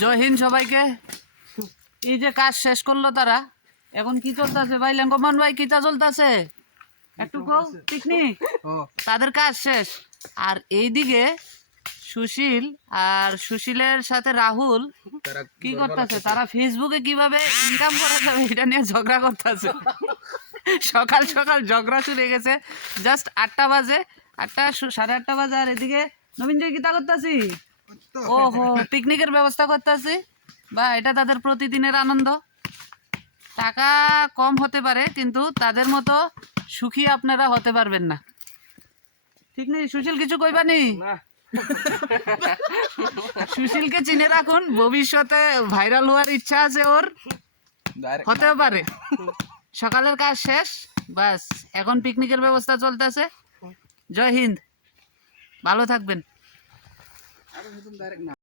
জয় হিন্দ সবাইকে। এই যে কাজ শেষ করলো তারা, এখন কি চলতেছে ভাই? ল্যাঙ্কমান ভাই কিটা চলতেছে একটু পিকনিক, তাদের কাজ শেষ। আর এইদিকে সুশীল আর সুশীলের সাথে রাহুল কি করতেছে, তারা ফেসবুকে কিভাবে ইনকাম করা যাবে এটা নিয়ে ঝগড়া করতেছে। সকাল সকাল ঝগড়া শুরু হয়ে গেছে। জাস্ট 8টা বাজে, 8টা 8:30 বাজে। আর এদিকে নবীন জয় কিতা করতেছি, ওহো পিকনিকের ব্যবস্থা করতেছি। বা এটা তাদের প্রতিদিনের আনন্দ। টাকা কম হতে পারে কিন্তু তাদের মতো সুখী আপনারা হতে পারবেন না, ঠিক নেই? সুশীল কিছু কইবানি? সুশীলকে চিনে রাখুন, ভবিষ্যতে ভাইরাল হওয়ার ইচ্ছা আছে ওর, হতেও পারে। সকালের কাজ শেষ, বাস এখন পিকনিকের ব্যবস্থা চলতেছে। জয় হিন্দ, ভালো থাকবেন।